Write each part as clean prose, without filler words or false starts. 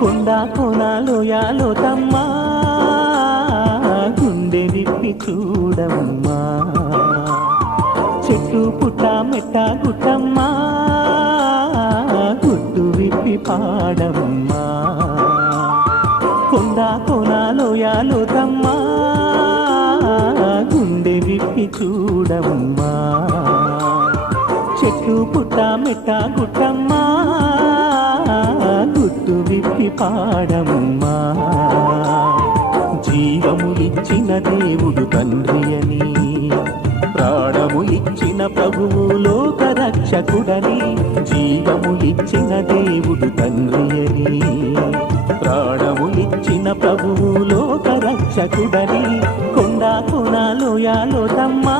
కొండ కోనాలో యాలో తమ్మా గుండె విప్పి చూడమ్మా, చెట్టు పుట్ట మెట్ట గుట్టమ్మా గుట్టు విప్పి పాడమ్మా. కొండ కోనాలో యాలో తమ్మా గుండె విప్పి చూడమ్మా, చెట్టు పుట్ట మెట్ట గుట్టమ్మా గుట్టు విప్పి పాడమ్మా. జీవము ఇచ్చిన దేవుడు తండ్రి అని, ప్రాణము ఇచ్చిన ప్రభువు లోక రక్షకుడని. జీవము ఇచ్చిన దేవుడు తండ్రి అని, ప్రాణము ఇచ్చిన ప్రభువు లోక రక్షకుడని. కొండ కోనాలో యాలో తమ్మా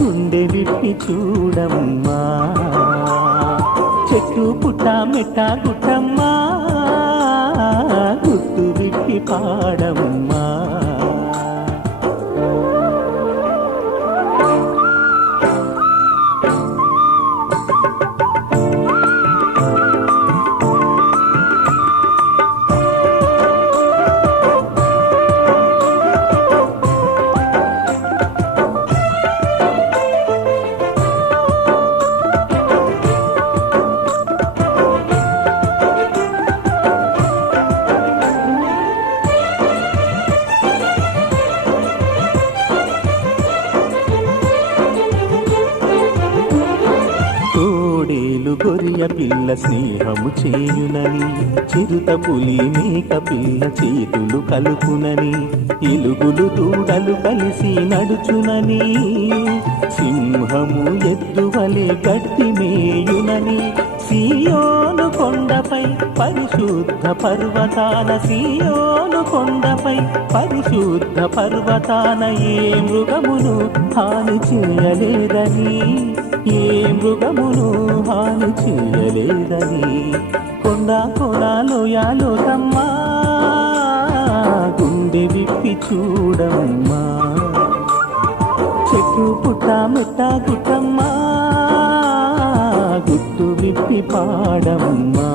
గుండె విప్పి చూడమ్మా, చెట్టు పుట్ట మెట్ట గుట్టమ్మా గుట్టు విప్పి పాడమ్మా. గొరియ పిల్ల స్నేహము చేయునని, చిరుత పులి మేక పిల్ల చేతులు కలుపునని, ఎలుగులు దూడలు కలిసి నడుచునని, సింహము ఎద్దువలే గడ్డి మేయునని. సియోను కొండపై పరిశుద్ధ పర్వతాన, సియోను కొండపై పరిశుద్ధ పర్వతాన ఏ మృగమును హాని చేయలేదని, ఏ మృగమును హాని చేయలేదని. కొండ కోనాలో యాలో తమ్మా గుండె విప్పి చూడమ్మా, చెట్టు పుట్ట మెట్ట గుట్టమ్మా గుట్టు విప్పి పాడమ్మా.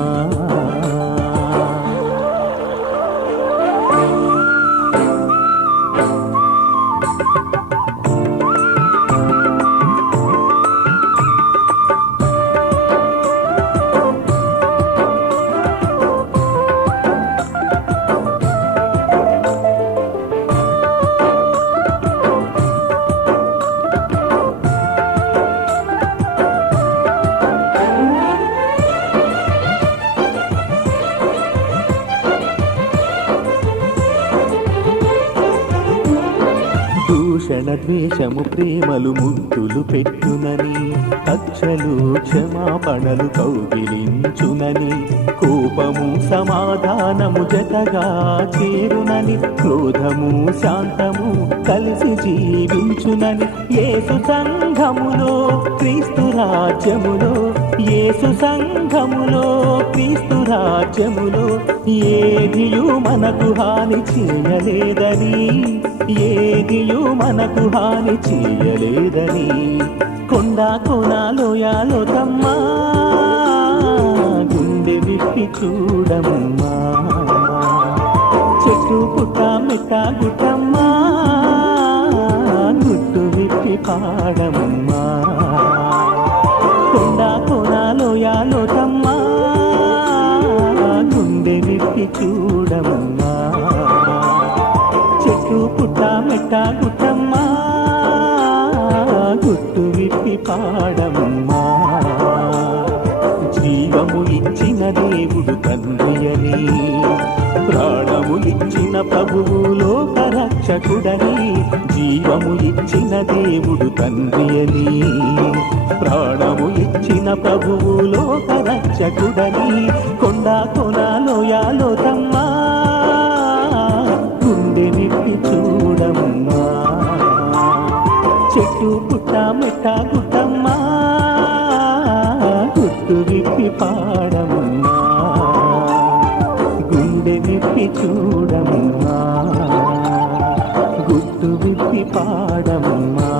దూషణ ద్వేషము ప్రేమలు ముద్దులు పెట్టునని, కక్షలు క్షమాపణలు కౌగిలించునని, కోపము సమాధానము జతగా చేరునని, క్రోధము శాంతము కలిసి జీవించునని. యేసు సంఘములో క్రీస్తు రాజ్యములో, యేసు సంఘములో క్రీస్తు రాజ్యములో ఏదియు మనకు హాని చేయలేదని, ఏదియు మనకు హాని చేయలేదని. కొండ కోనాలో యాలో తమ్మా గుండె విప్పి చూడమ్మా, చెట్టు పుట్ట మెట్ట గుట్టమ్మా గుట్టు విప్పి పాడమ్మా. కొండ కోనాలో యాలో తమ్మా గుండె విప్పి చూడమ్మా, చెట్టు పుట్ట మెట్ట గుట్టమ్మా గుట్టు విప్పి పాడమ్మా. జీవము ఇచ్చిన దేవుడు తండ్రి అని, ప్రాణము ఇచ్చిన ప్రభువు లోక రక్షకుడని. జీవము ఇచ్చిన దేవుడు తండ్రి అని, ప్రాణము ఇచ్చిన ప్రభువు లోక రక్షకుడని. కొండ కోనాలో యాలో తమ్మా గుండె విప్పి చూడమ్మా, చెట్టు పుట్ట మెట్ట గుట్టమ్మా గుట్టు గుట్టు విప్పి పాడమ్మా